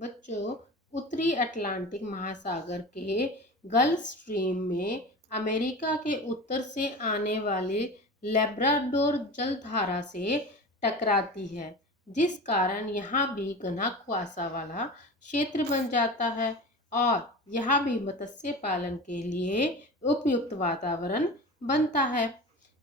बच्चों, उत्तरी अटलांटिक महासागर के गल्फ स्ट्रीम में अमेरिका के उत्तर से आने वाली लेब्राडोर जलधारा से टकराती है, जिस कारण यहाँ भी घना कुआसा वाला क्षेत्र बन जाता है और यहाँ भी मत्स्य पालन के लिए उपयुक्त वातावरण बनता है।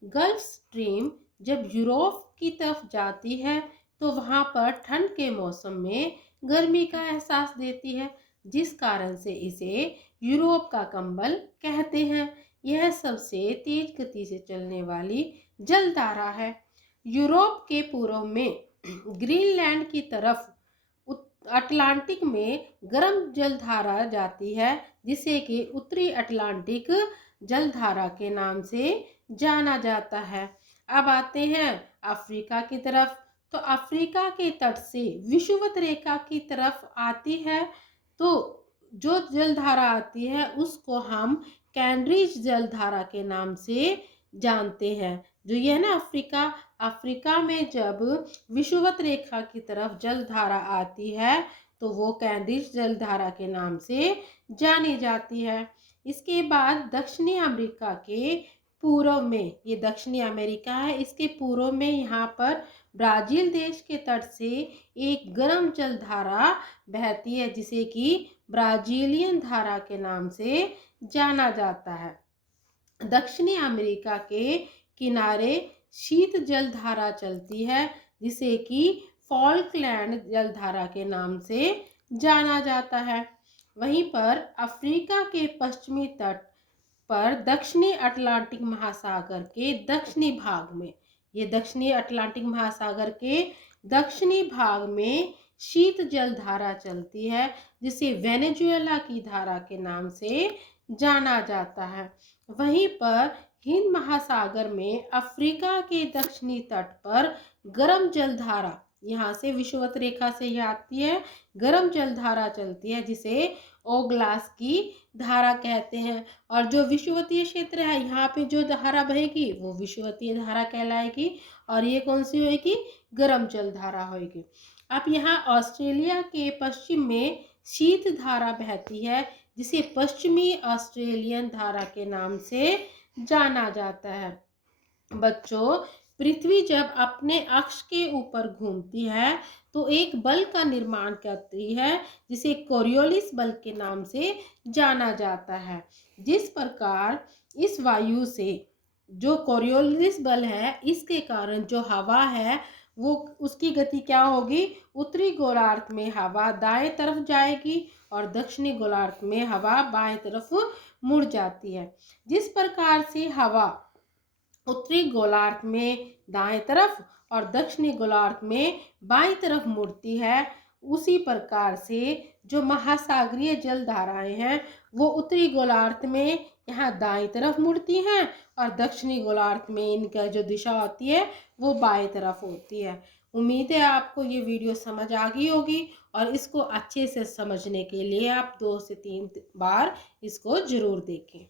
गल्फ स्ट्रीम जब यूरोप की तरफ जाती है तो वहाँ पर ठंड के मौसम में गर्मी का एहसास देती है, जिस कारण से इसे यूरोप का कंबल कहते हैं। यह सबसे तेज गति से चलने वाली जलधारा है। यूरोप के पूर्व में ग्रीनलैंड की तरफ अटलांटिक में गर्म जलधारा जाती है, जिसे कि उत्तरी अटलांटिक जलधारा के नाम से जाना जाता है। अब आते हैं अफ्रीका की तरफ। तो अफ्रीका के तट से विषुवत रेखा की तरफ आती है, तो जो जलधारा आती है उसको हम कैंड्रिज जलधारा के नाम से जानते हैं। जो ये ना अफ्रीका में जब विषुवत रेखा की तरफ जलधारा आती है तो वो कैंड्रिज जलधारा के नाम से जानी जाती है। इसके बाद दक्षिणी अमेरिका के पूर्व में, ये दक्षिणी अमेरिका है, इसके पूर्व में यहाँ पर ब्राज़ील देश के तट से एक गर्म जलधारा बहती है, जिसे कि ब्राज़ीलियन धारा के नाम से जाना जाता है। दक्षिणी अमेरिका के किनारे शीत जलधारा चलती है, जिसे कि फॉल्कलैंड जलधारा के नाम से जाना जाता है। वहीं पर अफ्रीका के पश्चिमी तट पर दक्षिणी अटलांटिक महासागर के दक्षिणी भाग में, ये दक्षिणी अटलांटिक महासागर के दक्षिणी भाग में शीत जलधारा चलती है, जिसे वेनेजुएला की धारा के नाम से जाना जाता है। वहीं पर हिंद महासागर में अफ्रीका के दक्षिणी तट पर गर्म जलधारा, यहाँ से विषुवत रेखा से ही आती है, गर्म जलधारा चलती है, जिसे ओग्लास की धारा कहते हैं। और जो विषुवतीय क्षेत्र है, यहाँ पे जो धारा बहेगी वो विषुवतीय धारा कहलाएगी, और ये कौन सी होगी? गर्म जलधारा होगी। अब यहाँ ऑस्ट्रेलिया के पश्चिम में शीत धारा बहती है, जिसे पश्चिमी ऑस्ट्रेलियन धारा के नाम से जाना जाता है। बच्चों, पृथ्वी जब अपने अक्ष के ऊपर घूमती है तो एक बल का निर्माण करती है, जिसे कोरियोलिस बल के नाम से जाना जाता है। जिस प्रकार इस वायु से, जो कोरियोलिस बल है, इसके कारण जो हवा है वो, उसकी गति क्या होगी? उत्तरी गोलार्ध में हवा दाएं तरफ जाएगी और दक्षिणी गोलार्ध में हवा बाएं तरफ मुड़ जाती है। जिस प्रकार से हवा उत्तरी गोलार्ध में दाएं तरफ और दक्षिणी गोलार्ध में बाईं तरफ मुड़ती है, उसी प्रकार से जो महासागरीय जलधाराएं हैं वो उत्तरी गोलार्ध में यहाँ दाईं तरफ मुड़ती हैं और दक्षिणी गोलार्ध में इनका जो दिशा होती है वो बाईं तरफ होती है। उम्मीद है आपको ये वीडियो समझ आ गई होगी, और इसको अच्छे से समझने के लिए आप 2 से 3 बार इसको जरूर देखें।